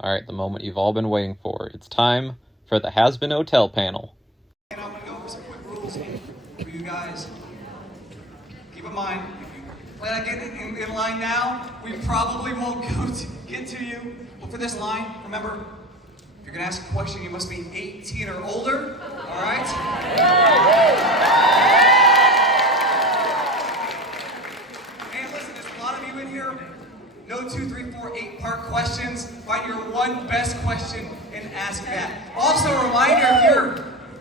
Alright, the moment you've all been waiting for. It's time for the Hazbin Hotel panel. And I'm going to go over some quick rules for you guys. Keep in mind, if you plan on getting in line now, we probably won't get to you. But for this line, remember, if you're going to ask a question, you must be 18 or older. All right? And listen, there's a lot of you in here. No 2, 3, 4, 8-part questions. Find your one best question and ask that. Also, a reminder, if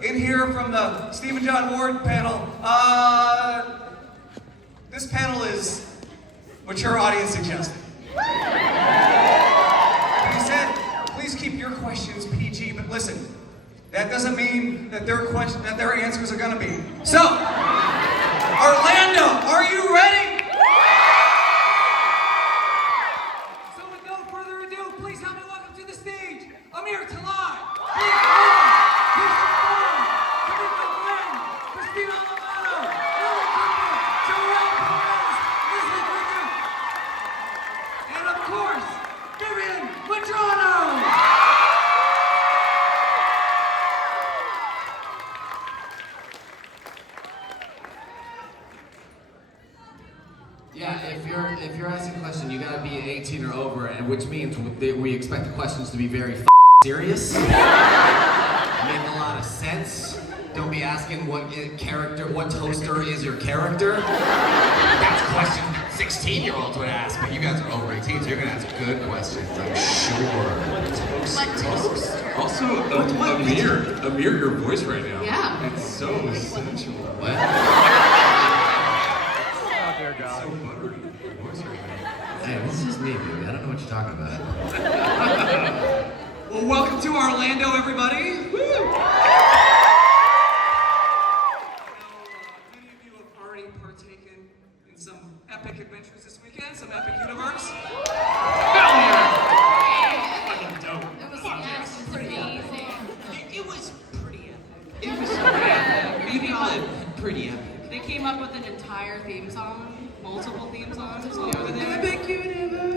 you're in here from the Stephen John Ward panel, this panel is mature audience suggested. Like I said, please keep your questions PG, but listen, that doesn't mean that their answers are gonna be. So, Orlando, are you ready? Yeah, if you're asking a question, you gotta be 18 or over, and which means we expect the questions to be very serious, make a lot of sense. Don't be asking what toaster is your character. That's a question 16-year-olds would ask, but you guys are over 18, so you're gonna ask good questions, I'm sure. What toaster? Also, Amir, your voice right now. Yeah. It's so sensual. What? It's so buttery. Your voice right now. Hey, this is just me, baby. I don't know what you're talking about. Well, welcome to Orlando, everybody. Woo! Many of you have already partaken in some epic adventures this weekend, some epic universe. Hell yeah! Fucking dope. It was amazing. It was pretty epic. It was Maybe pretty epic. They came up with an entire theme song, multiple theme songs all over there.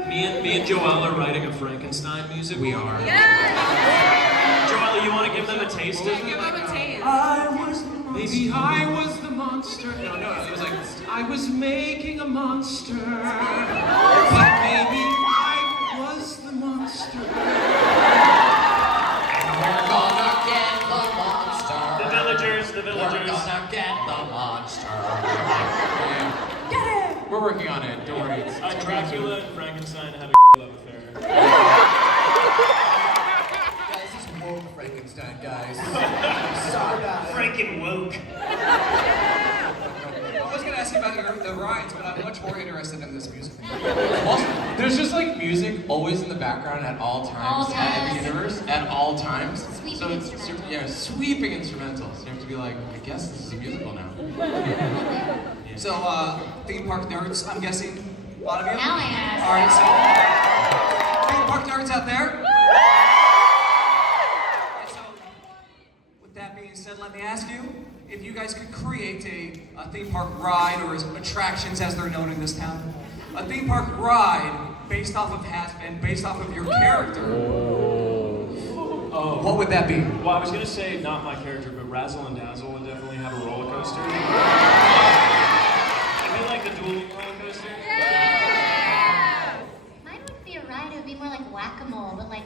Me and Joelle are writing a Frankenstein musical. We are. Joelle, you want to give them a taste of it? Give them a taste. Maybe I was the monster. No, it was like, I was making a monster. But maybe I was the monster. We're gonna get the monster. The villagers. We're gonna get the monster. We're working on it, don't worry. Dracula and Frankenstein had a love affair. Guys, this is woke Frankenstein, guys. Franken woke. I was going to ask you about the rides, but I'm much more interested in this music. Also, there's just like music always in the background at all times in the universe, at all times. So it's sweeping instrumentals. You have to be like, I guess this is a musical now. So, theme park nerds, I'm guessing a lot of you? Now I am. All right, so, theme park nerds out there? Alright, so, with that being said, let me ask you, if you guys could create a theme park ride, or attractions as they're known in this town, a theme park ride based off of Hazbin, based off of your character, what would that be? Well, I was going to say not my character, but Razzle and Dazzle would definitely have a roller coaster. It'd be like the dueling roller coaster. Yeah. Mine would be a ride. It would be more like whack-a-mole, but like.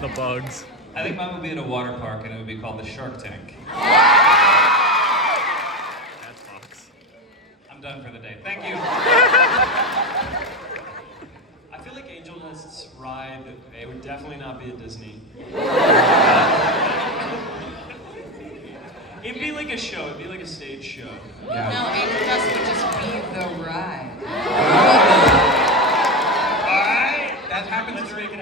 The bugs. I think mine would be at a water park and it would be called the Shark Tank. That's Fox. I'm done for the day. Thank you. I feel like Angel Nest's ride, it would definitely not be at Disney. It'd be like a show, it'd be like a stage show. Yeah. No, Angel Dust would just be the ride. That happens during it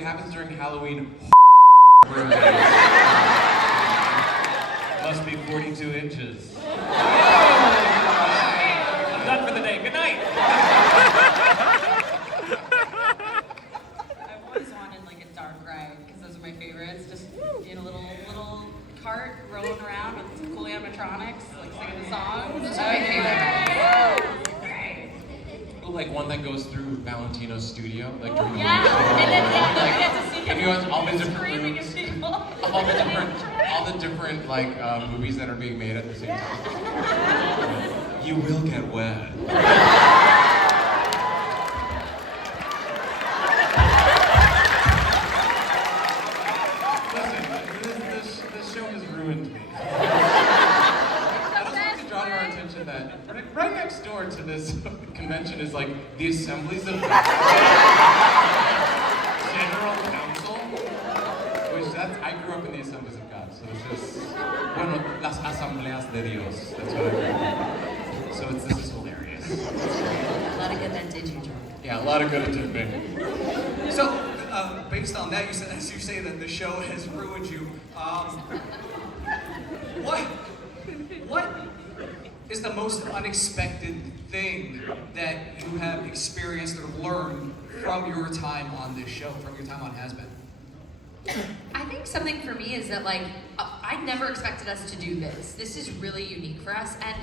happens during Halloween. Must be 42 inches. I'm done for the day. Good night. I've always wanted like a dark ride because those are my favorites. Just in a little cart rolling around with cool animatronics, like singing the songs. Those are my favorite rides. like one that goes through Valentino's studio, like during the Yeah, movie. and then Like, you get to see and you have all the different screaming rooms, at people. all the different like movies that are being made at the same time. You will get wet. Listen, this show has ruined me. I just want to draw to our attention that right next door to this convention is like the assemblies of General Council, which I grew up in the assemblies of God, so this is, bueno, las asambleas de Dios, that's what I grew up in. So this is hilarious. A lot of good that did you, Jordan. Yeah, a lot of good it did me. So, based on that, as you say that the show has ruined you. What is the most unexpected thing that you have experienced or learned from your time on this show, from your time on Hazbin? I think something for me is that I never expected us to do this. This is really unique for us, and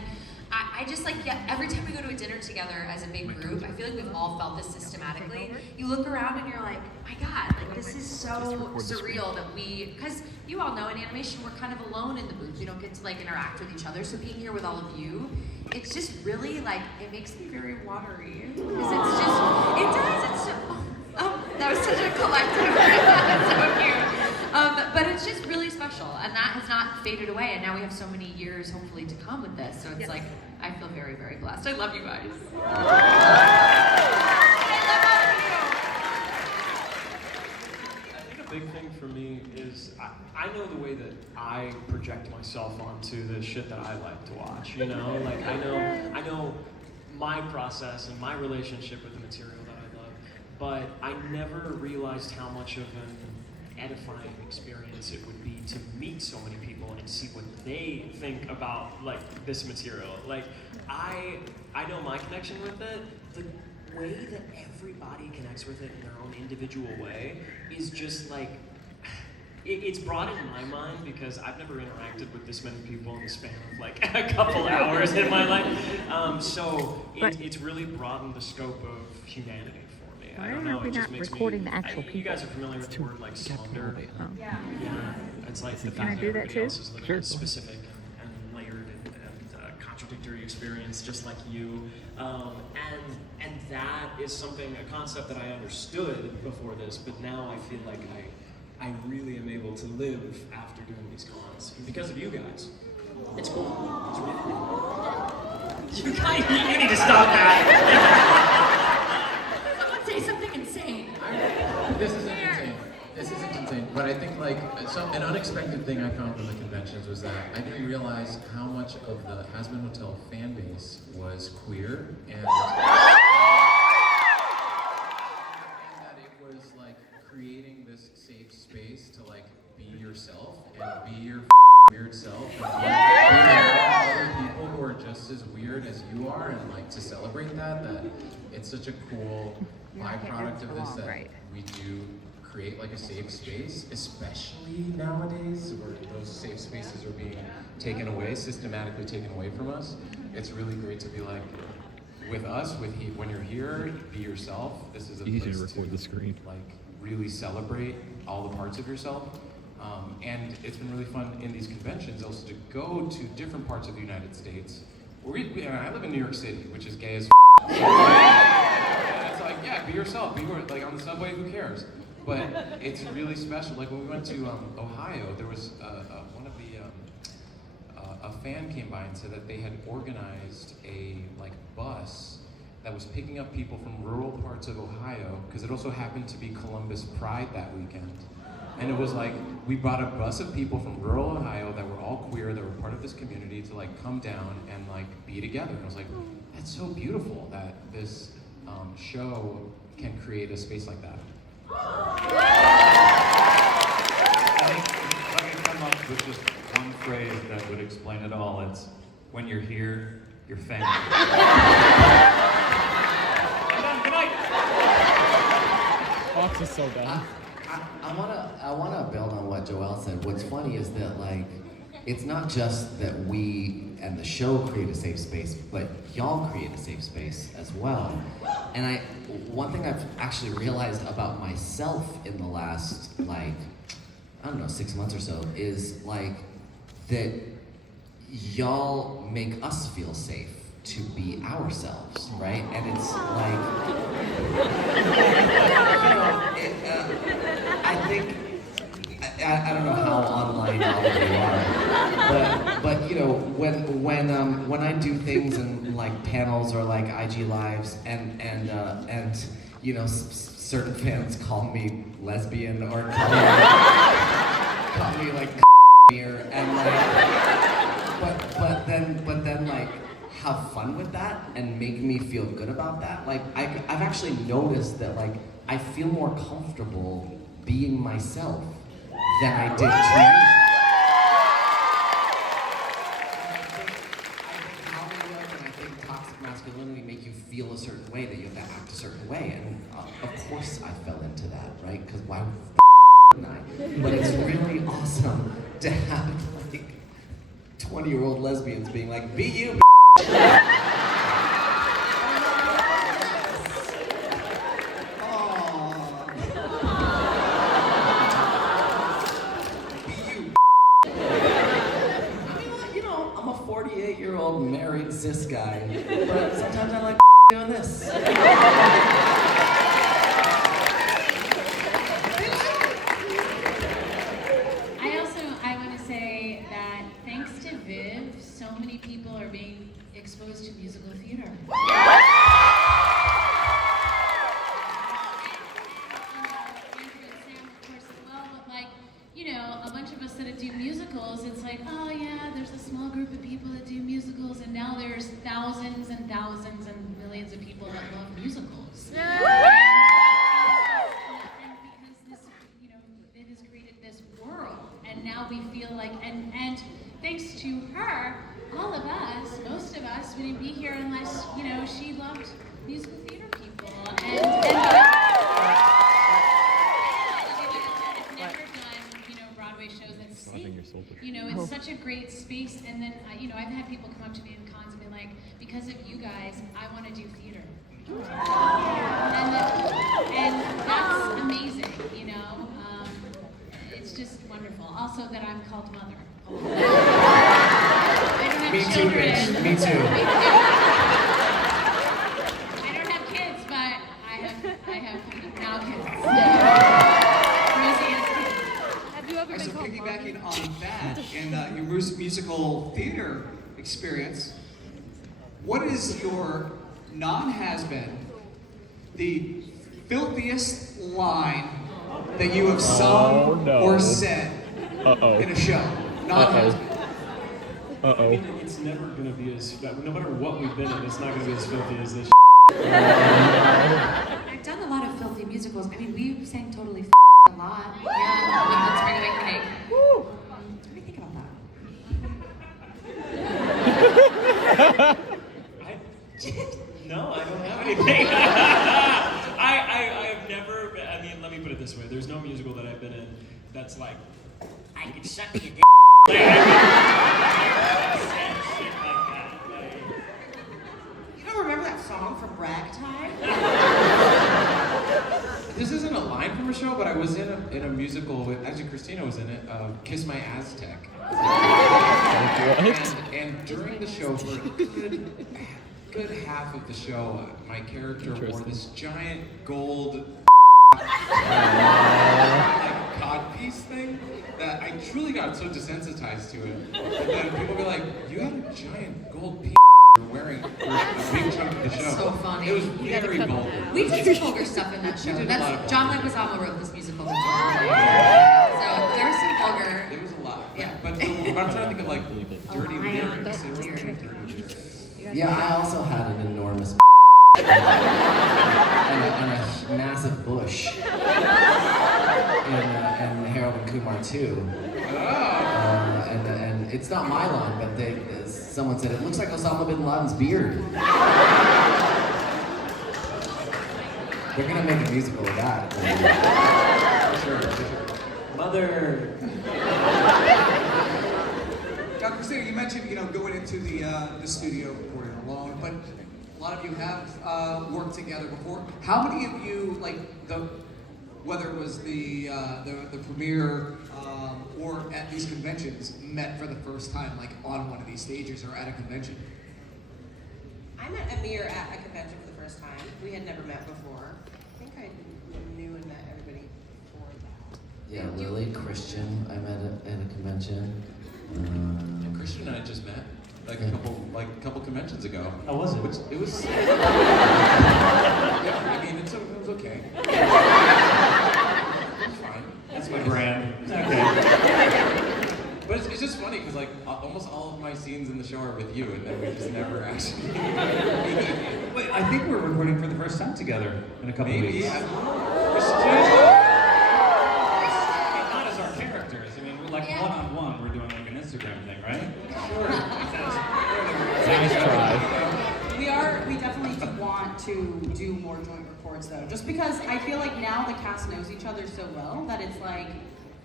I just every time we go to a dinner together as a big group, I feel like we've all felt this systematically. You look around and you're like, my God, this is so surreal that because you all know in animation we're kind of alone in the booth. We don't get to interact with each other. So being here with all of you, it's just really it makes me very watery because it's just it does. It's so, that was such a collective. That's so cute. But it's just really special, and that has not faded away. And now we have so many years, hopefully, to come with this. So it's I feel very, very blessed. I love you guys. I think a big thing for me is I know the way that I project myself onto the shit that I like to watch. You know, I know my process and my relationship with the material that I love, but I never realized how much of an edifying experience it would be to meet so many people and see what they think about this material. I know my connection with it. The way that everybody connects with it in their own individual way is just it's broadened my mind because I've never interacted with this many people in the span of a couple hours in my life. So it's really broadened the scope of humanity. I don't know, Why are we not recording the actual people? You guys are familiar with the word slender? Yeah. It's the fact Can I do that everybody too? else is living a specific and layered and contradictory experience just like you. And that is a concept that I understood before this, but now I feel like I really am able to live after doing these cons because of you guys. It's cool. It's really cool. You need to stop that. Say something insane. This isn't insane. But I think an unexpected thing I found from the conventions was that I didn't realize how much of the Hazbin Hotel fan base was queer and that it was creating this safe space to be yourself and be your weird self and be other people who are just as weird as you are and to celebrate that it's such a cool byproduct of this that we do create a safe space, especially nowadays where those safe spaces are being taken away, systematically taken away from us. It's really great to be with us, when you're here, be yourself. This is a place to record the screen. Really celebrate all the parts of yourself. And it's been really fun in these conventions also to go to different parts of the United States. I live in New York City, which is gay as so, it's be yourself, be on the subway, who cares? But it's really special. When we went to Ohio, there was a fan came by and said that they had organized a bus that was picking up people from rural parts of Ohio, because it also happened to be Columbus Pride that weekend. And it was we brought a bus of people from rural Ohio that were all queer, that were part of this community to come down and be together. And I was that's so beautiful that this show can create a space like that. I think if I could come up with just one phrase that would explain it all, it's when you're here, you're family. Good night. Fox is so dumb. I wanna build on what Joelle said. What's funny is that it's not just that we and the show create a safe space, but y'all create a safe space as well. And one thing I've actually realized about myself in the last, like, I don't know, 6 months or so, is like that y'all make us feel safe to be ourselves, right? And it's like, I think, I don't know how online all of you are, but you know, when I do things in like panels or like IG lives, and you know, certain fans call me lesbian or call me like beer, and like, but then like have fun with that and make me feel good about that. Like I've actually noticed that like I feel more comfortable being myself than I did 2 years ago. I think Hollywood and I think toxic masculinity make you feel a certain way, that you have to act a certain way, and of course I fell into that, right? Because why wouldn't I? But it's really awesome to have like 20-year-old lesbians being like, be you, married cis guy, but sometimes I like doing this. I want to say that thanks to Viv, so many people are being exposed to musical theater. You know, a bunch of us that do musicals, it's like, oh yeah, there's a small group of people that do musicals, and now there's thousands and thousands and millions of people that love musicals. And because this, you know, it has created this world, and now we feel like, and thanks to her, all of us, most of us, wouldn't be here unless, you know, she loved musical theater people. You know, it's such a great space, and then, you know, I've had people come up to me in cons and be like, because of you guys, I want to do theater. And that's amazing, you know? It's just wonderful. Also that I'm called mother. I don't have children. Me too, bitch. Me too. I don't have kids, but I have now kids. So piggybacking on that and your musical theater experience, what is your non-has-been the filthiest line that you have sung or said in a show? Non-has-been. I mean, it's never going to be as, no matter what we've been in, it's not going to be as filthy as this. I've done a lot of filthy musicals. I mean, we sang Totally a lot. Yeah, with Let's Bring Away Cake. Woo! What do you think about that? No, I don't have anything. I've never, I mean, let me put it this way. There's no musical that I've been in that's like, I can suck your dick. Like, shit like that. Like, you don't remember that song from Ragtime? This isn't a line from a show, but I was in a musical with, actually Christina was in it, Kiss My Aztec. And during the show, for a good half of the show, my character wore this giant gold like codpiece thing that I truly got so desensitized to it. And then people be like, you had a giant gold piece you're wearing for a big chunk of the show. So funny. It was very vulgar. We did some vulgar stuff in that show. That's John Leguizamo wrote this musical. So there was some vulgar. It was a lot. Yeah. But I'm trying to think of like dirty lyrics. There were dirty lyrics. Yeah, I also had an enormous and a massive bush and Harold and Kumar too. And it's not my line, but someone said it looks like Osama bin Laden's beard. They're gonna make a musical of that. Sure. Mother. Now, Christina, you mentioned, you know, going into the studio recording alone, but lot of you have worked together before. How many of you, like, whether it was the premiere or at these conventions, met for the first time, like on one of these stages or at a convention? I met Amir at a convention for the first time. We had never met before. I think I knew and met everybody before that. Yeah, Lily, Christian, I met at a convention. And Christian and I just met a couple conventions ago. How was it? It was. Yeah, I mean, it was okay. It's fine. That's my brand. Okay. But it's just funny because like almost all of my scenes in the show are with you, and then we just never actually. Wait, I think we're recording for the first time together in a couple weeks. Maybe. Not as our characters. I mean, we're like one-on-one. We're doing like an Instagram thing, right? Sure. Nice try. We definitely do want to do more joint reports though, just because I feel like now the cast knows each other so well that it's like,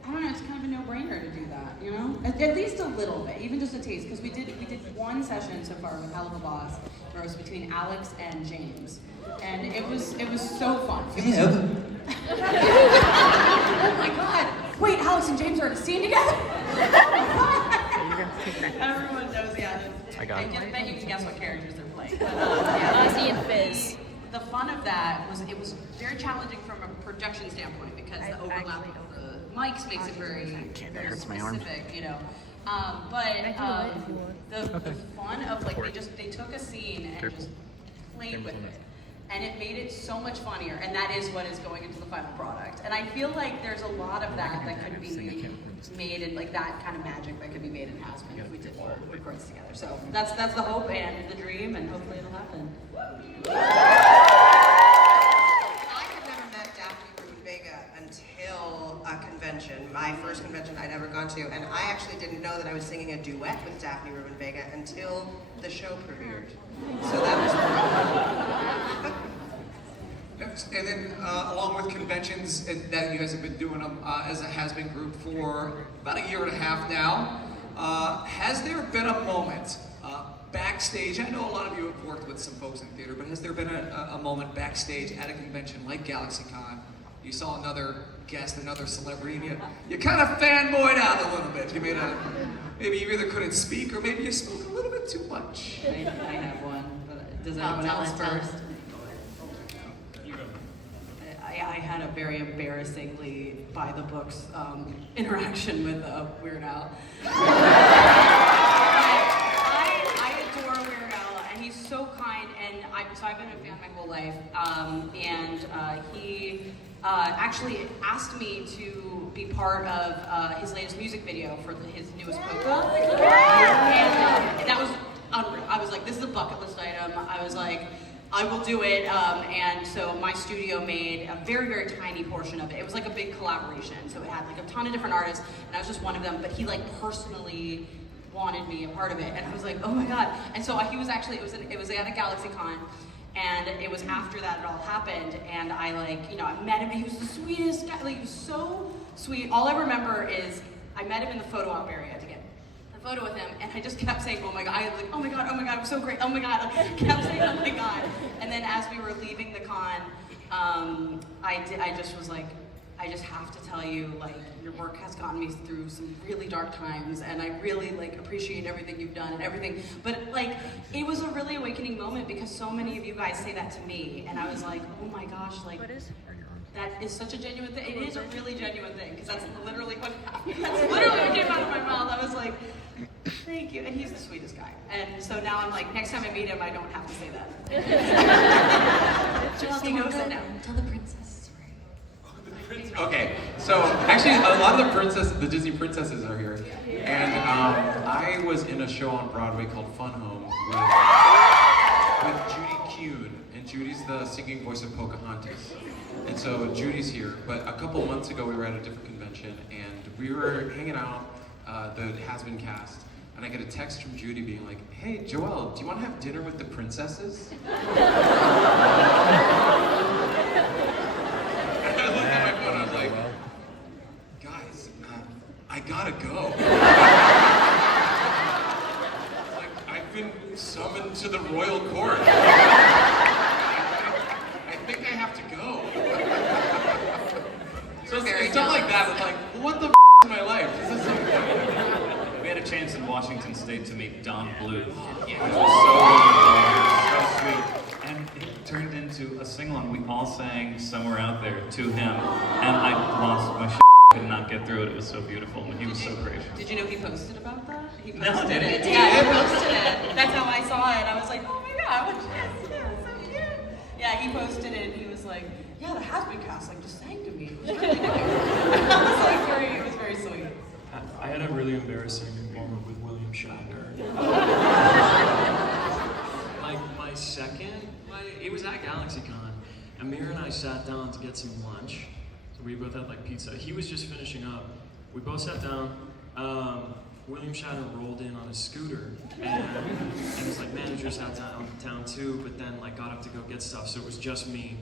I don't know, it's kind of a no-brainer to do that, you know? At least a little bit, even just a taste, because we did one session so far with Hell of a Boss, where it was between Alex and James, and it was so fun. Oh my god! Wait, Alex and James are in a scene together? Everyone knows, yeah. I bet you can guess what characters they're playing. But, Ozzy and Fizz. The fun of that was it was very challenging from a production standpoint because the overlap of the mics makes it very specific, you know. The fun of like they took a scene and just played with it. And it made it so much funnier, and that is what is going into the final product. And I feel like there's a lot of that could be made in like that kind of magic that could be made in Hazbin if we did more records together. So that's the hope and the dream, and hopefully it'll happen. I had never met Daphne Ruben Vega until a convention, my first convention I'd ever gone to, and I actually didn't know that I was singing a duet with Daphne Ruben Vega until the show premiered. So that was And then, along with conventions that you guys have been doing them as a Hazbin group for about a year and a half now, has there been a moment backstage? I know a lot of you have worked with some folks in theater, but has there been a moment backstage at a convention like Galaxycon? You saw another guest, another celebrity, and you kind of fanboyed out a little bit. You maybe you either couldn't speak or maybe you spoke a little bit too much. I have one, but does anyone else first? I had a very embarrassingly by the books interaction with Weird Al. I adore Weird Al, and he's so kind. And so I've been a fan my whole life, and he actually asked me to be part of his latest music video for his newest polka. And that was unreal. I was like, this is a bucket list item. I was like, I will do it, and so my studio made a very, very tiny portion of it. It was like a big collaboration, so it had like a ton of different artists, and I was just one of them, but he like personally wanted me a part of it, and I was like, oh my god. And so he was actually, it was at a Galaxycon, and it was after that it all happened, and I like, I met him, and he was the sweetest guy, like he was so sweet. All I remember is I met him in the photo op area to get a photo with him, and I just kept saying, oh my god. I was like, oh my god, I'm so great, oh my god. I kept saying, oh my god. And then as we were leaving the con, I just was like, I just have to tell you, like, your work has gotten me through some really dark times, and I really like appreciate everything you've done and everything. But like, it was a really awakening moment because so many of you guys say that to me, and I was like, oh my gosh, like, that is such a genuine thing. It is a really genuine thing, because that's literally what happened. That's literally what came out of my mouth. I was like, thank you. And he's the sweetest guy. And so now I'm like, next time I meet him, I don't have to say that. He knows it now. Tell the princess story. Okay, so actually a lot of the Disney princesses are here. And I was in a show on Broadway called Fun Home with Judy Kuhn. And Judy's the singing voice of Pocahontas. And so Judy's here, but a couple months ago we were at a different convention and we were hanging out, the Hazbin cast, and I get a text from Judy being like, hey Joelle, do you want to have dinner with the princesses? And I looked at my phone and I was like, guys, I gotta go. Like, I've been summoned to the royal court. stuff like that. It's like, what the is my life? This is so We had a chance in Washington State to meet Don Bluth. Yeah. It was so sweet. And it turned into a sing-along. We all sang Somewhere Out There to him. And I lost my shit. Could not get through it. It was so beautiful. And he was so gracious. Did you know he posted about that? He No, posted did he? it. Yeah, he posted it. That's how I saw it. I was like, oh my god, what is this? So cute. Yeah, he posted it and he was like, yeah, the Hazbin cast like just sang to me. It was really nice. It was very sweet. I had a really embarrassing moment with William Shatner. Like my second, it was at Galaxycon. Amir and I sat down to get some lunch. So we both had like pizza. He was just finishing up. We both sat down. William Shatner rolled in on a scooter, and his like managers out town too. But then like got up to go get stuff, so it was just me,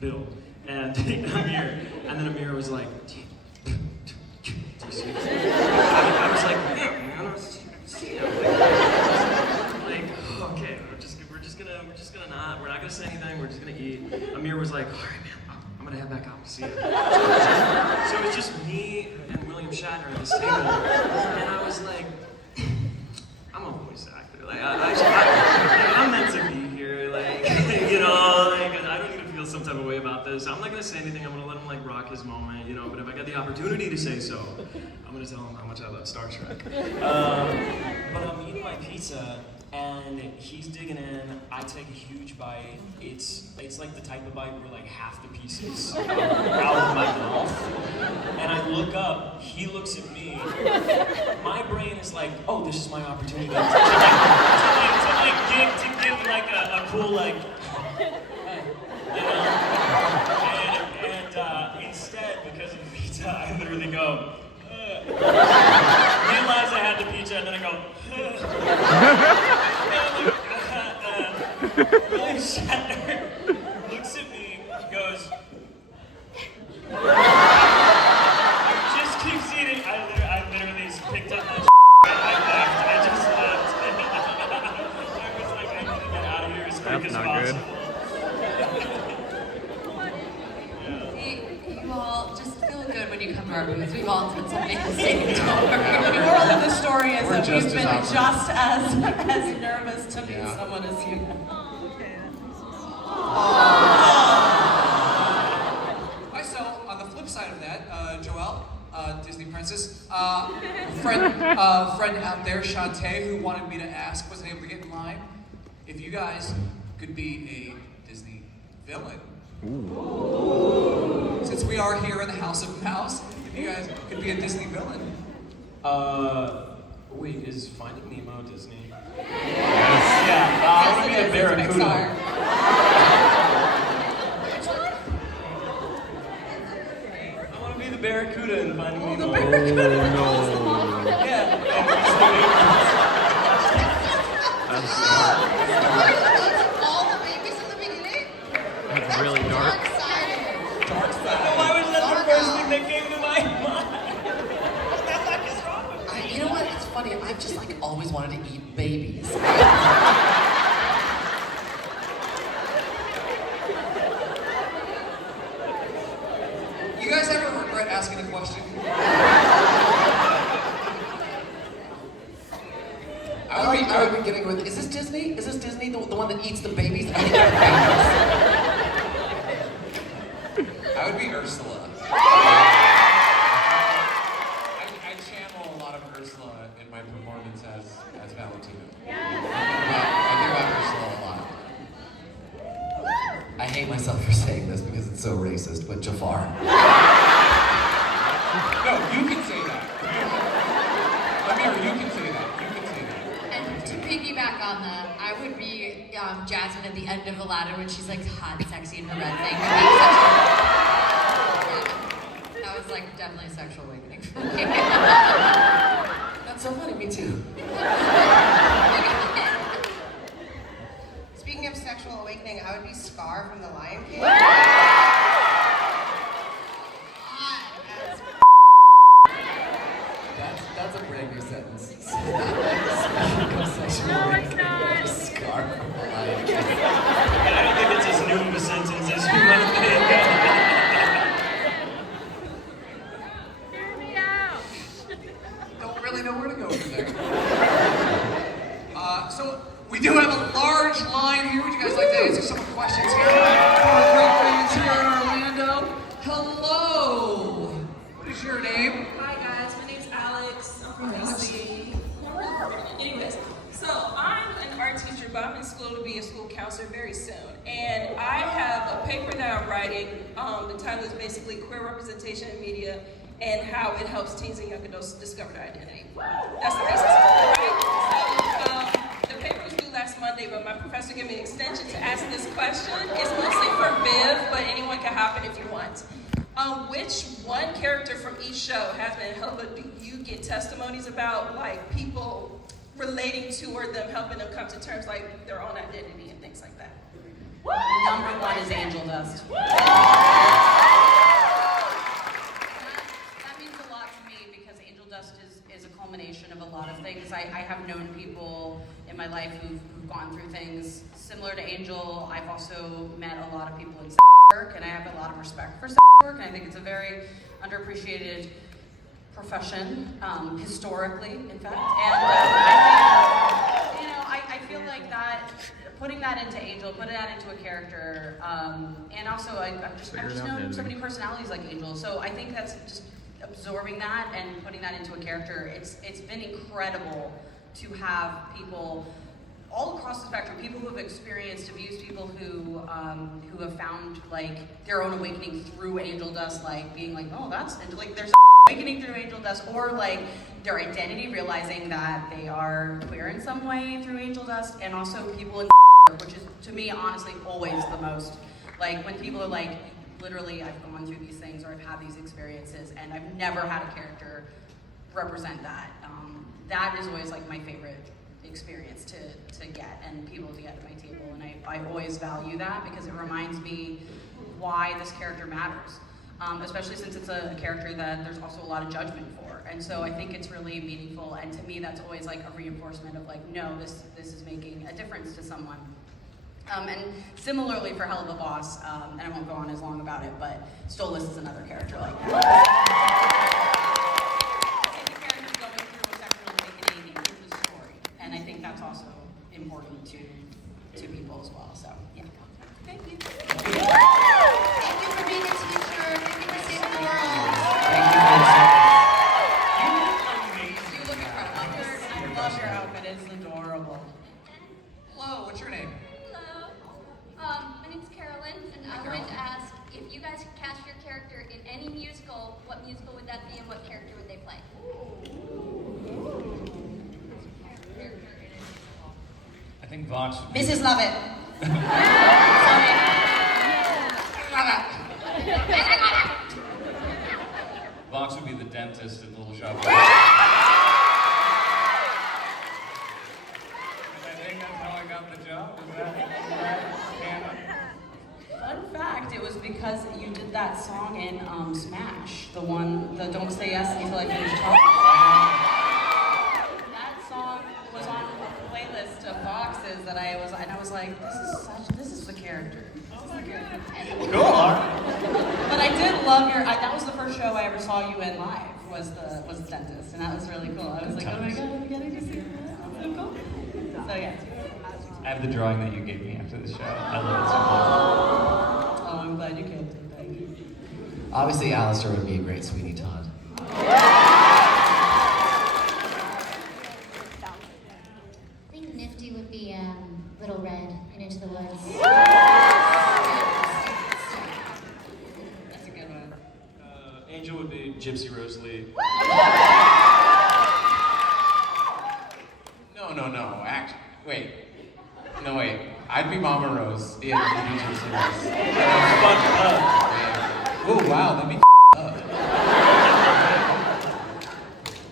Bill, and Amir. And then Amir was like, "Do you see this?" I was like, "Yeah, man, I see it." Like, okay, we're not gonna say anything. We're just gonna eat. Amir was like, "All right, man, I'm gonna head back out and see it." So it's just me and William Shatner at this table, and I was like, I'm a voice actor. Like, I'm meant to be here. Like, you know, like, I don't need to feel some type of way about this. I'm not gonna say anything. I'm gonna let him like rock his moment, you know. But if I get the opportunity to say so, I'm gonna tell him how much I love Star Trek. But I'm eating my pizza. And he's digging in, I take a huge bite. It's like the type of bite where like half the pieces are out of my mouth. And I look up, he looks at me. My brain is like, oh, this is my opportunity to give like a cool like, hey, you know? And instead, because of the pizza, I literally go, realize I had the pizza, and then I go, William Shatner looks at me, goes, just keeps eating. I literally picked up my I left. I just left. I was like, I need to get out of here as quick as possible. You all just feel good when you come to our booth. We've all done something the same. The moral of the story is that we've been just as nervous to meet someone as you. Alright, so on the flip side of that, Joelle, Disney princess, friend out there, Shantae, who wanted me to ask, wasn't able to get in line. If you guys could be a Disney villain. Ooh. Since we are here in the House of Mouse, if you guys could be a Disney villain. Wait, is Finding Nemo Disney? Yes. Yeah, I want to be a barracuda. I want to be the barracuda in Finding Nemo. Oh, no. Yeah. All the babies in the beginning? That's really dark. Dark side. Why was that the first thing that came to my mind? You know what? It's funny. I've just like always wanted to eat babies. You guys ever regret asking a question? I would be getting with, is this Disney? Is this Disney, the one that eats the babies? I would be Ursula. I channel a lot of Ursula in my performance as Valentina. I think about Ursula a lot. I hate myself for saying this because it's so racist, but Jafar. No, you can say that. Amir, you can say that. And to piggyback on that, I would be Jasmine at the end of Aladdin when she's like hot and sexy in her red thing. That was like definitely a sexual awakening for me. That's so funny, me too. Speaking of sexual awakening, I would be Scar from The Lion King. That's a brand new sentence. No, it's not. Scar from The Lion King. I don't think it's as new of a sentence as you might think. writing. The title is basically Queer Representation in Media and How It Helps Teens and Young Adults Discover Their Identity. That's the thesis, right? So, the paper was due last Monday, but my professor gave me an extension to ask this question. It's mostly for Viv, but anyone can hop in if you want. Which one character from each show, Hazbin and Helga, do you get testimonies about, like people relating to or them helping them come to terms like their own identity and things like that? Number one is Angel Dust. That means a lot to me because Angel Dust is a culmination of a lot of things. I have known people in my life who've gone through things similar to Angel. I've also met a lot of people in work, and I have a lot of respect for work, and I think it's a very underappreciated profession, historically, in fact. And I feel like that, putting that into Angel, putting that into a character, and also I've just known so many personalities like Angel, so I think that's just absorbing that and putting that into a character. It's been incredible to have people all across the spectrum, people who have experienced abuse, people who have found like their own awakening through Angel Dust, like being like, oh, that's, and like there's awakening through Angel Dust, or like their identity, realizing that they are queer in some way through Angel Dust, and also people in which is to me honestly always the most, like when people are like, literally I've gone through these things or I've had these experiences and I've never had a character represent that. That is always like my favorite experience to get and people to get at my table, and I always value that because it reminds me why this character matters, especially since it's a character that there's also a lot of judgment for, and so I think it's really meaningful, and to me that's always like a reinforcement of like, no, this is making a difference to someone. And similarly for Hell of a Boss, and I won't go on as long about it, but Stolas is another character like that. I think that's also important to people as well. So yeah. Thank you. Thank you for being a teacher. Thank you for saving the world. Thank you for You look incredible. I love your outfit. It's adorable. Hello, what's your name? Hello. My name's Carolyn, and I wanted to ask if you guys could cast your character in any musical, what musical would that be and what character would they play? I think Vox would be Mrs. Lovett. Vox would be the dentist in Little Shop. I think that's how I got the job. Is that Fun fact, it was because you did that song in Smash, the Don't Say Yes Until I Finish Talking. That song was on a playlist of Vox's that I was like, this is the character. Cool. But I did love that was the first show I ever saw you in live, was the dentist, and that was really cool. I was like, oh my god, I'm getting to see that. That's so cool. So yeah. I have the drawing that you gave me after the show. I love it so much. Oh, I'm glad you came. Thank you. Obviously, Alistair would be a great Sweeney Todd. I think Nifty would be Little Red in Into the Woods. That's a good one. Angel would be Gypsy Rose Lee. No. Wait. No, wait. I'd be Mama Rose. Yeah, you'd be Gypsy Rose. Oh, wow, that'd be up.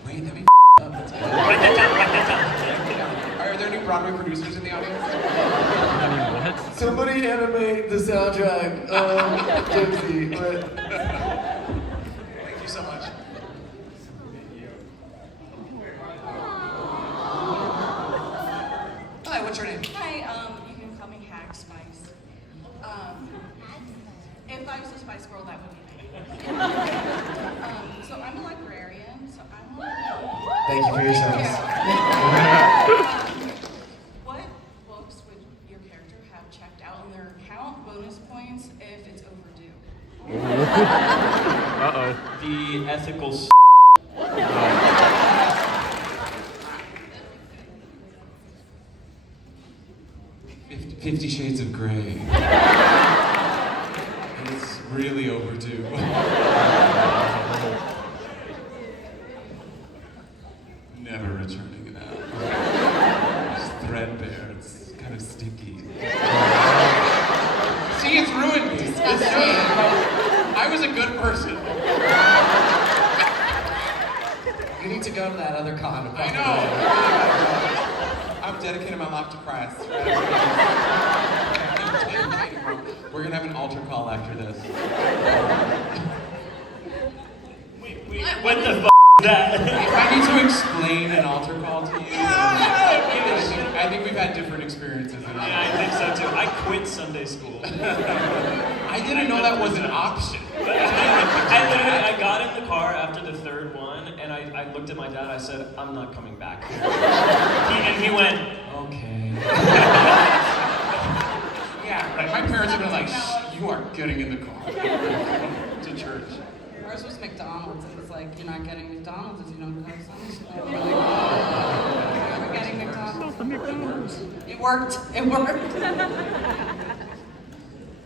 Wait, that'd be up. That's good. Write that down. Are there any Broadway producers in the audience? Somebody animate the soundtrack of Gypsy. Thank you so much. Hi, what's your name? Hi, you can call me Hack Spice. If I was a Spice Girl, that would be me. So I'm a librarian, so I want to know. Thank you for your service. What books would your character have checked out on their account? Bonus points if it's overdue. Uh-oh. The ethical 50 Shades of Grey. And it's ruined me. This I was a good person. You need to go to that other con. I know. I'm dedicating my life to Christ. We're gonna have an altar call after this. What the f*** is that? I need to explain an altar call to you. I think we've had different experiences. Yeah, I think so too. I quit Sunday school. I didn't know that was an option. I got in the car after the third one, and I looked at my dad. I said, "I'm not coming back." And he went, "Okay." Yeah, right. My parents have been like, "Shh, you are getting in the car to church." Ours was McDonald's. It was like, you're not getting McDonald's if you don't go to Sunday school. We're getting McDonald's. It worked. It worked.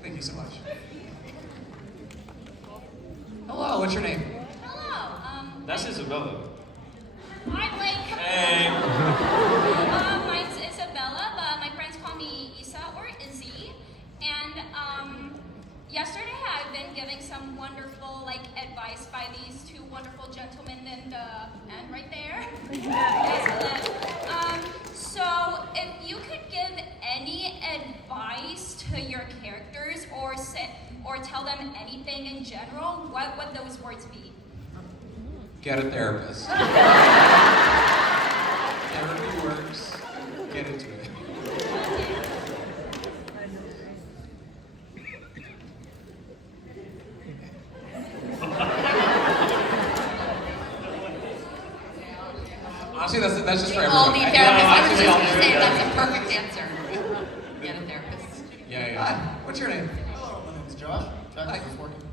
Thank you so much. Hello, what's your name? Hello. That's Isabella. Hi, Blake. Hey. Mine's Isabella, but my friends call me Isa or Izzy. And yesterday I've been giving some wonderful advice by these two wonderful gentlemen and right there. So if you could give any advice to your characters or tell them anything in general, what would those words be? Get a therapist. Therapy works. Get into it. Honestly, that's just for everyone. All need therapists. I was just going to say that's a perfect answer. Get a therapist. Yeah. Hi, what's your name? Hello, my name's Josh. Hi. Is this working?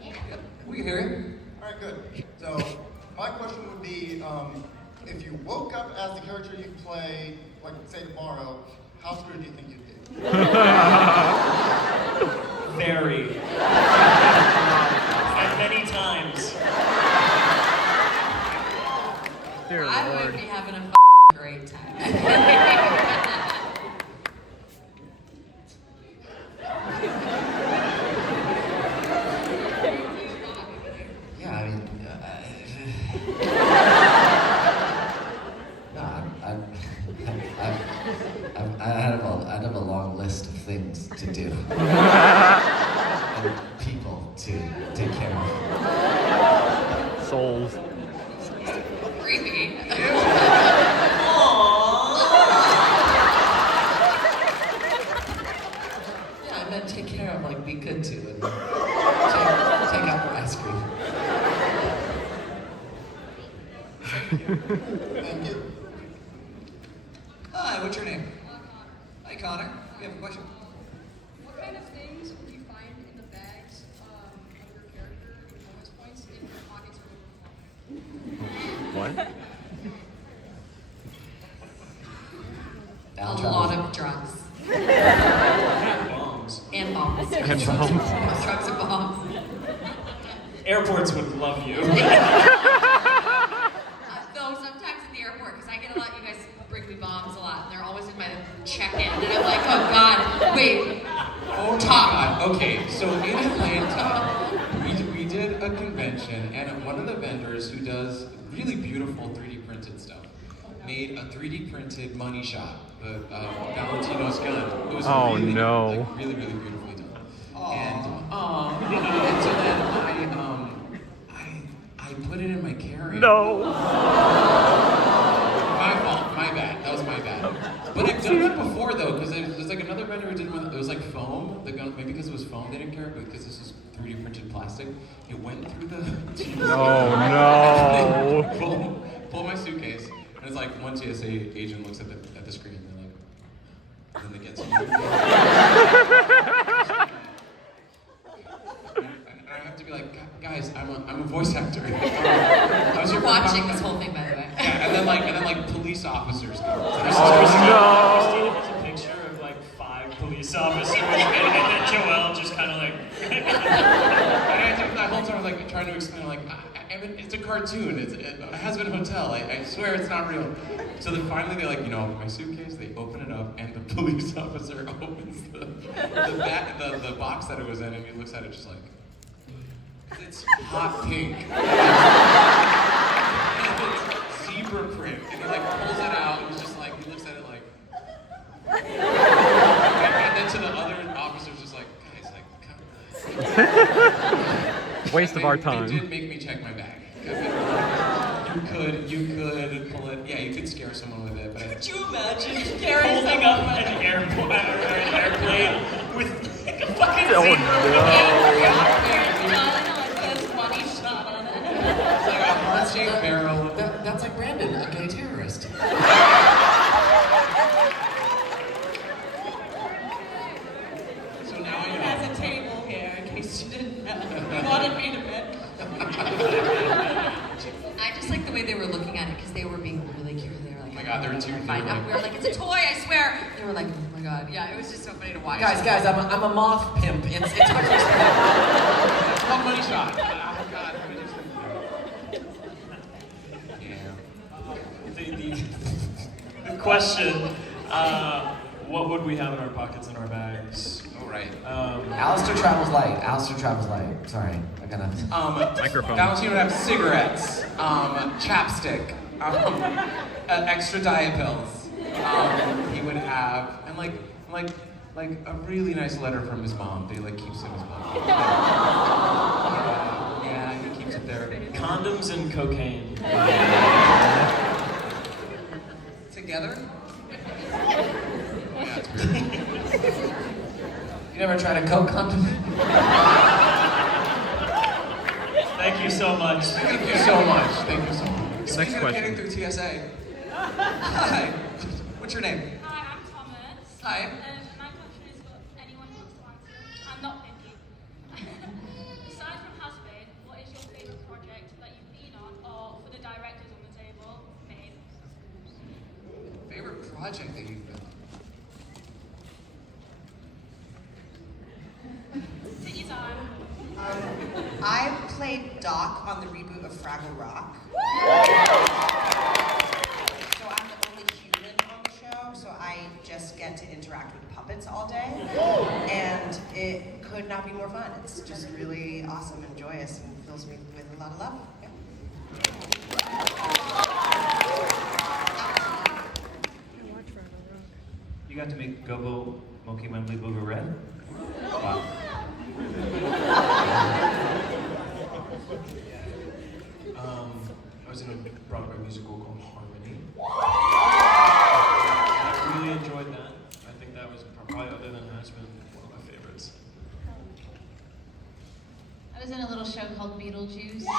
Yep, we can hear you. All right, good. So, my question would be, if you woke up as the character you play, like, say tomorrow, how screwed do you think you'd be? Very. And many times. I would be having a great time. Yeah, I mean, no, I'd have a long list of things to do and people to take care of. Souls. Creepy. Yeah, and then take care of, be good to, and take out the ice cream. Thank you. Hi, what's your name? Hi, Connor. You have a question? What kind of things would you find in the bags of your character with bonus points if your pockets were overflowing? What? A lot of drugs. And bombs. And bombs. And bombs. Drugs and bombs. Airports would love you. Though sometimes at the airport, because I get a lot, you guys bring me bombs a lot, and they're always in my check-in, and I'm like, oh God, wait. Oh my God. Okay, so in Atlanta, we did a convention, and one of the vendors who does really beautiful 3D printed stuff made a 3D printed money shot, the Valentino's gun. It was really, really beautifully done. And so then I put it in my carry. No. My fault. My bad. That was my bad. But I've done that before though, because there's another vendor who did one. It was foam. The gun, maybe because it was foam, they didn't care, but because this is 3D printed plastic, it went through the. Oh no! Pull my suitcase, and it's like one TSA agent looks at the screen, and they're like, and then they get to you. And I have to be like, guys, I'm a voice actor. We're watching this whole thing, by the way. Yeah, and then police officers come. Christine has a picture of 5 police officers, and then Joelle just kind of and I think that whole time I was trying to explain, I'm it's a cartoon. It's a Hazbin Hotel. I swear it's not real. So then finally they're like, my suitcase. They open it up, and the police officer opens the box that it was in, and he looks at it just like, it's hot pink. And it's zebra print, and he like pulls it out, and he's just like, he looks at it like, and then to the other officers, just like, guys, like, come on. Waste of our time. They did make me check my bag. You could pull it. Yeah, you could scare someone with it. But Could you imagine Holding up an airplane with like a fucking Oh, zebra. That's funny shot on it. It's like a heart-shaped barrel. That's like Brandon, a gay terrorist. So now I It know. has a table here in case you didn't know. You wanted me to bet. I just like the way they were looking at it because they were being really cute. They were like, Oh my God, they were too. fine. We were like, it's a toy, I swear. They were like, oh my God. Yeah, it was just so funny to watch. Guys, I'm a moth pimp. It's It's called money shot. Oh God. Yeah. The question, what would we have in our pockets and our bags? All right. Alistair travels light. Sorry, I gotta. Microphone. Valentine would have cigarettes, chapstick, extra diet pills. He would have, and like a really nice letter from his mom. They like keeps in his mom. Yeah, he keeps it there. Condoms and cocaine. Together? Yeah, it's weird. You never tried a Coke condom? Thank you so much. Thank you so much. Thank you so much. Next Speaking of question. getting through TSA. Hi. What's your name? Hi, I'm Thomas. Hi. My question is for anyone who wants to answer. I'm not picky. Aside from Hazbin, what is your favorite project that you've been on, or for the directors on the table, babe? Favorite project that you've done? Take your time. I played Doc on the reboot of Fraggle Rock. So I'm the only human on the show, so I just get to interact with puppets all day. And it could not be more fun. It's just really awesome and joyous and fills me with a lot of love. Yeah. You got to make Gobo Monkey Wembley Booger Red? Wow. I was in a Broadway musical called Harmony. I really enjoyed that. I think that was probably, other than Hazbin, one of my favorites. I was in a little show called Beetlejuice. I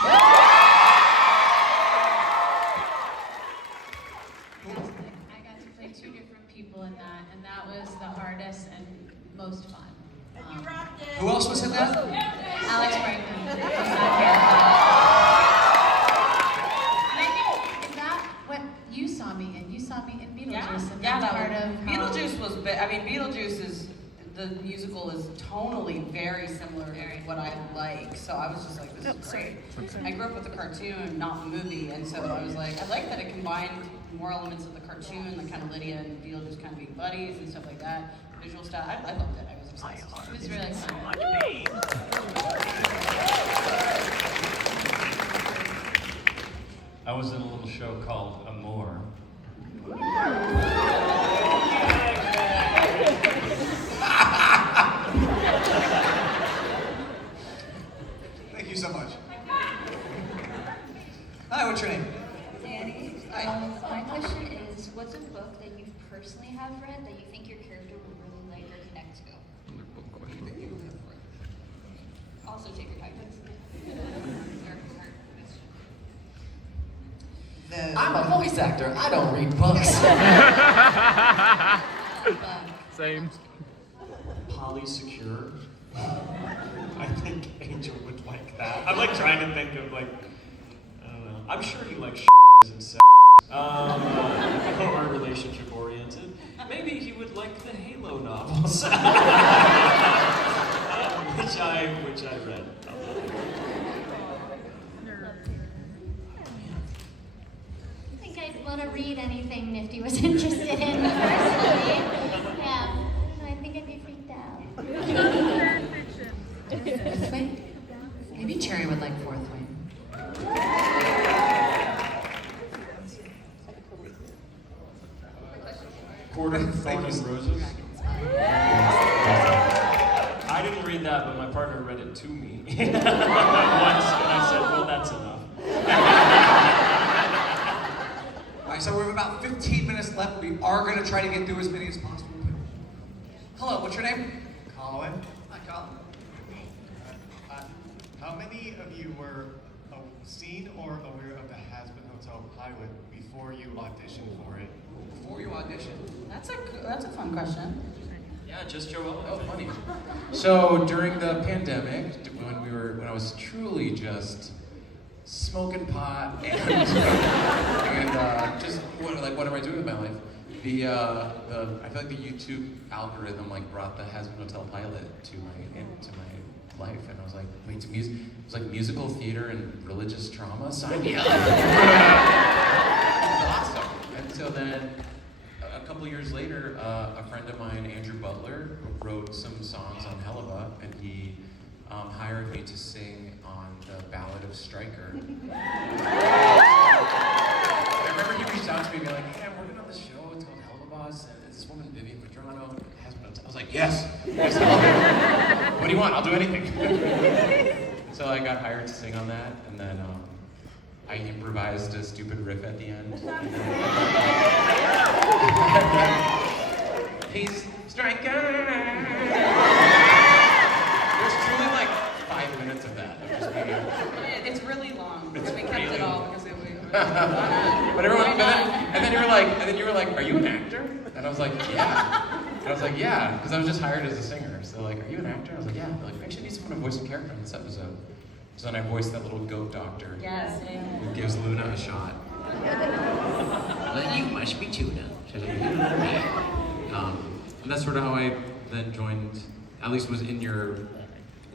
got to play two different people in that, and that was the hardest and most fun. Who else was in that? Alex Bregman was that character. And I think, is that what you saw me in? You saw me in Beetlejuice, and Yeah, that's that part was, of how- Beetlejuice was. Beetlejuice is the musical is tonally very similar to what I like. So I was just like, this is great. I grew up with the cartoon, not the movie, and so I was like, I like that it combined more elements of the cartoon, like kind of Lydia and Beetlejuice kind of being buddies and stuff like that. Visual style, I loved it. I was obsessed. It was really fun. I was in a little show called Amour. Thank you so much. Hi, what's your name? Danny, Hi. my question is, what's a book that you personally have read that you think your character would really like or connect to? Also take your time. I'm a voice actor. I don't read books. Same. Polysecure. I think Angel would like that. I'm like trying to think of like, I don't know. I'm sure he likes and sex. Or relationship oriented. Maybe he would like the Halo novels. which I read. want to read anything Nifty was interested in personally. Yeah, I think I'd be freaked out. Fourth wing? Maybe Cherry would like fourth wing. Court of Thorn and Roses. I didn't read that, but my partner read it to me once, and I said, well, that's enough. All right, so we have about 15 minutes left. We are going to try to get through as many as possible. Hello, what's your name? Colin, Hi, Colin. how many of you were seen or aware of the Hazbin Hotel pilot before you auditioned for it? Before you auditioned? That's a fun question. Yeah, just Joel. Oh, funny. So during the pandemic, when I was truly just smoking pot and just what am I doing with my life? I feel like the YouTube algorithm like brought the Hazbin Hotel pilot to my life, and I was like, wait, it's like musical theater and religious trauma. Sign me up. It was awesome. And so then, a couple years later, a friend of mine, Andrew Butler, wrote some songs on Helva, and he hired me to sing on the Ballad of Stryker. I remember he reached out to me and be like, hey, I'm working on this show called Helva Boss, and it's this woman, Vivian Madrano, has been. I was like, yes, what do you want? I'll do anything. So I got hired to sing on that, and then I improvised a stupid riff at the end. He's Stryker. There's truly like 5 minutes of that. Of just being, It's really long. It's We kept really it all long. because it was. But everyone, and then you were like, are you an actor? And I was like, yeah. And I was like, yeah, because I was just hired as a singer. So like, are you an actor? I was like, yeah. They're like, we actually need someone to voice a character in this episode. So then I voiced that little goat doctor. Yes. Who gives Luna a shot. Well, you must be Tuna. And that's sort of how I then joined, at least was in your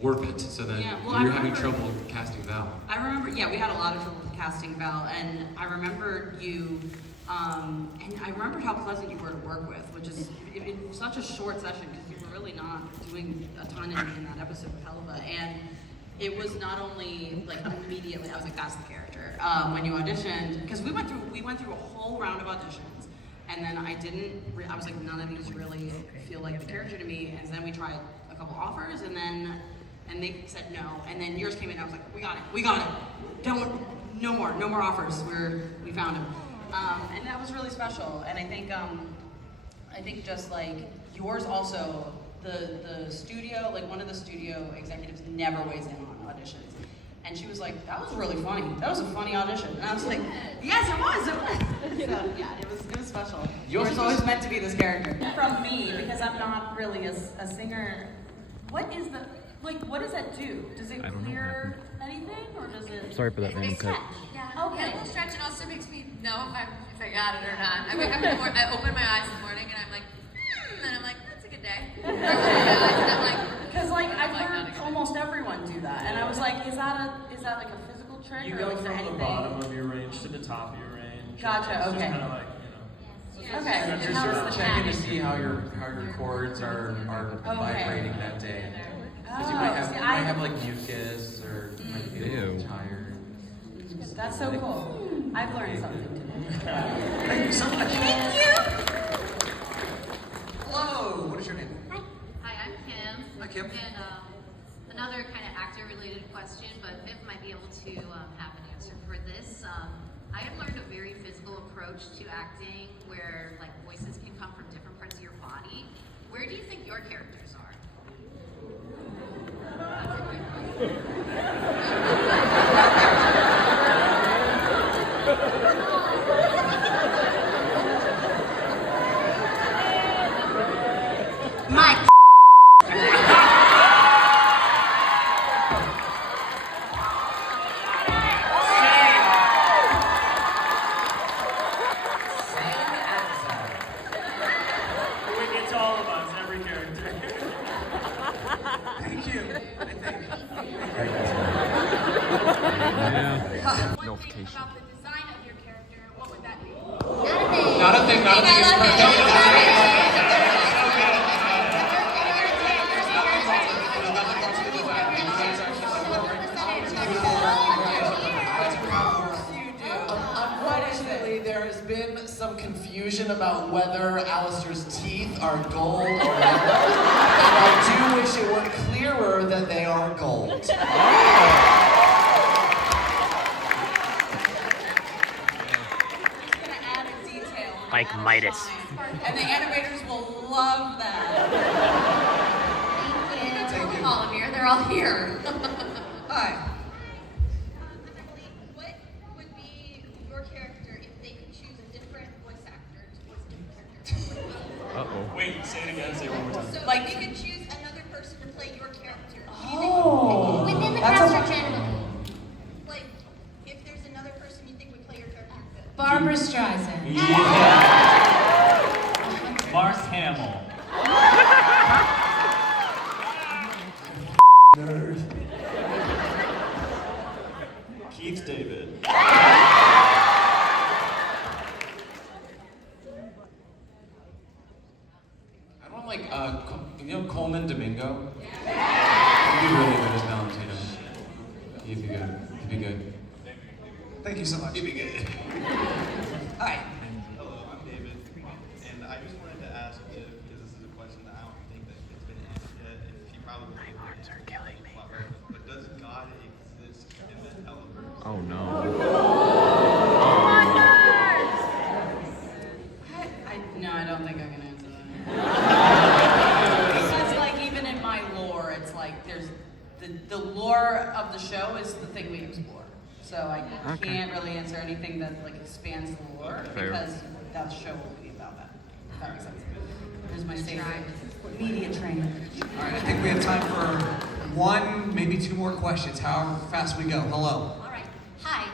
orbit. So then you're having trouble casting Val. I remember, yeah, we had a lot of trouble casting Val, and I remember you, and I remembered how pleasant you were to work with, which is in such a short session, because you were really not doing a ton in that episode of Helva, and it was not only like immediately, I was like, that's the character. When you auditioned, because we went through a whole round of auditions, and then I was like, none of these really feel like the character to me, and then we tried a couple offers, and they said no, and then yours came in, and I was like, we got it. No more offers. We found him, and that was really special. And I think just like yours also, the studio, like one of the studio executives never weighs in on auditions, and she was like, that was really funny. That was a funny audition, and I was like, yes, it was. So yeah, it was special. Yours always meant to be this character. From me, because I'm not really a singer. What does that do? Does it clear anything, or does it? Sorry for that random cut. Yeah. Okay. Yeah, a little stretch, and also makes me know if I got it or not. I wake up in the morning, I open my eyes in the morning, and I'm like, and I'm like, that's a good day. Because I've heard almost everyone do that, and I was like, is that like a physical trick, You or go like is there from the anything? bottom of your range to the top of your range. Gotcha. It's Okay. just kind of like, Okay. You're And sort how's of the checking to pattern? see how your chords are vibrating that day. Because you might have like mucus, or you might be a little tired. That's so cool. I've learned something today. Thank you so much. Thank you. Hello, what is your name? Hi, I'm Kim. Hi, Kim. And another kind of actor-related question, but Viv might be able to have an answer for this. I have learned a very physical approach to acting, where like voices can come from different parts of your body. Where do you think your characters are? Mike. It's all of us, every character. Thank you. Yeah. One thing about the design of your character, what would that be? thing. Not a thing. It's Unfortunately, there has been some confusion about whether Alistair's teeth are gold or not. And I do wish it were clearer that they are gold. Like Midas. And the animators will love that. Thank you. All of you, they're all here. Hi. What would be your character if they could choose a different voice actor to voice a different character? Uh-oh. Wait, say it again, say it one more time. So Like- if you could choose another person to play your character, Oh. Within the That's cast a- or generally? like if there's another person you think would play your character. Barbara Streisand. Mark Hamill. Nerd. Keith David. I don't like, you know Coleman Domingo? He'd be really good as Valentino. He'd be good. He'd be good. Thank you so much. He'd be good. Hi. Hello, I'm David, and I just wanted to ask if, because this is a question that I don't think that it's been answered yet, and she probably will. My arms are killing me. But does God exist in the Televerse? Oh no. No, I don't think I can answer that. Because like even in my lore, it's like there's the lore of the show is the thing we explore. So I can't really answer anything that like expands the lore Fair. because that show will be about that. If that makes sense. There's my safe media trainer. All right, I think we have time for one, maybe two more questions, however fast we go. Hello. All right. Hi.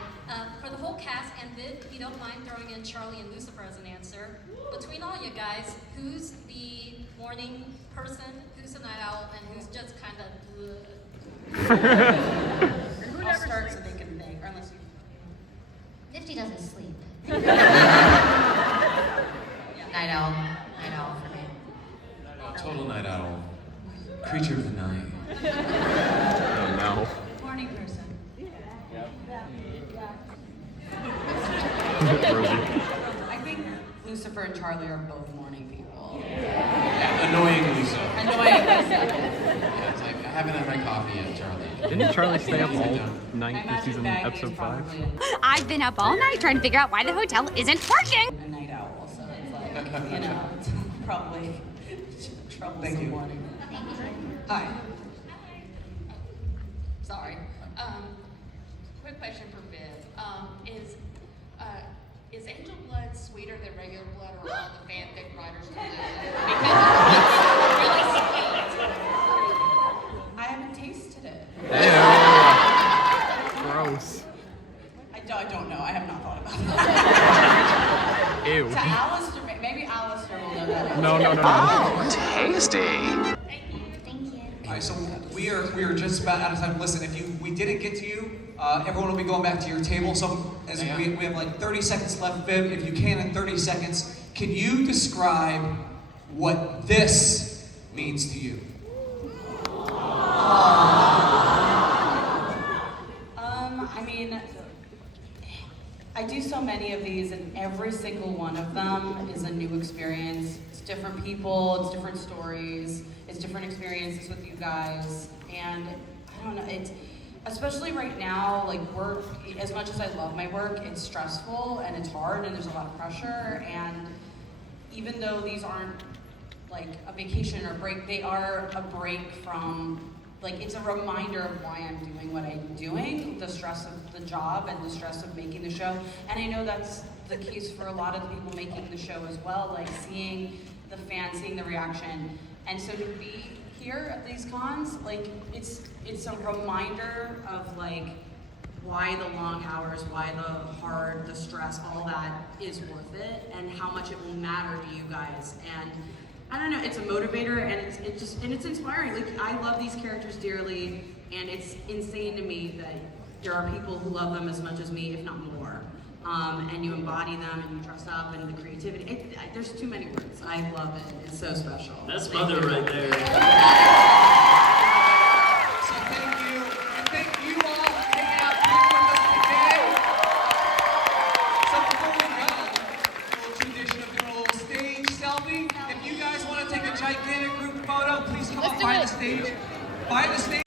For the whole cast, and if you don't mind throwing in Charlie and Lucifer as an answer, between all you guys, who's the morning person, who's the night owl, and who's just kind of I'll start so they can think, or unless you. Nifty doesn't sleep. Night owl. Night owl for me. Total night owl. Creature of the night. Oh no. Morning person. I think Lucifer and Charlie are both morning people. Yeah, annoyingly so. Annoyingly so. Yeah, it's like, I haven't had my coffee yet, Charlie. Didn't Charlie stay up all night My for magic season bag episode is 5? I've been up all night trying to figure out why the hotel isn't working. A night owl, so it's like, you know, it's probably troublesome morning. Hi. Sorry. Quick question for Viv. Is angel blood sweeter than regular blood, or all the fanfic writers do it? Because it's really sweet. I haven't tasted it. Gross. I don't know. I have not thought about that. Ew. To Alistair, maybe Alistair will know that. No. Oh, tasty. Thank you. All right, so we are just about out of time. Listen, if we didn't get to you, everyone will be going back to your table. So as we have like 30 seconds left, Viv. If you can in 30 seconds, can you describe what this means to you? I mean, I do so many of these, and every single one of them is a new experience. It's different people, it's different stories, it's different experiences with you guys, and I don't know, it's, especially right now, like work, as much as I love my work, it's stressful and it's hard and there's a lot of pressure, and even though these aren't like a vacation or break, they are a break from, like, it's a reminder of why I'm doing what I'm doing, the stress of the job and the stress of making the show. And I know that's the case for a lot of the people making the show as well, like seeing the fans, seeing the reaction. And so to be here at these cons, like, it's a reminder of like why the long hours, why the hard, the stress, all that is worth it, and how much it will matter to you guys. And I don't know, it's a motivator, and it's inspiring. Like, I love these characters dearly, and it's insane to me that there are people who love them as much as me, if not more. and you embody them and you dress up and the creativity. There's too many words. I love it. It's so special. That's Thank mother you. right there. So thank you, and thank you all for hanging out here with us today. So before we go, a little tradition of doing a little stage selfie. If you guys want to take a gigantic group photo, please come up by the stage. By the stage.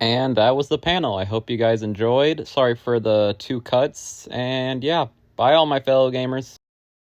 And that was the panel. I hope you guys enjoyed. Sorry for the 2 cuts. And yeah, bye all my fellow gamers.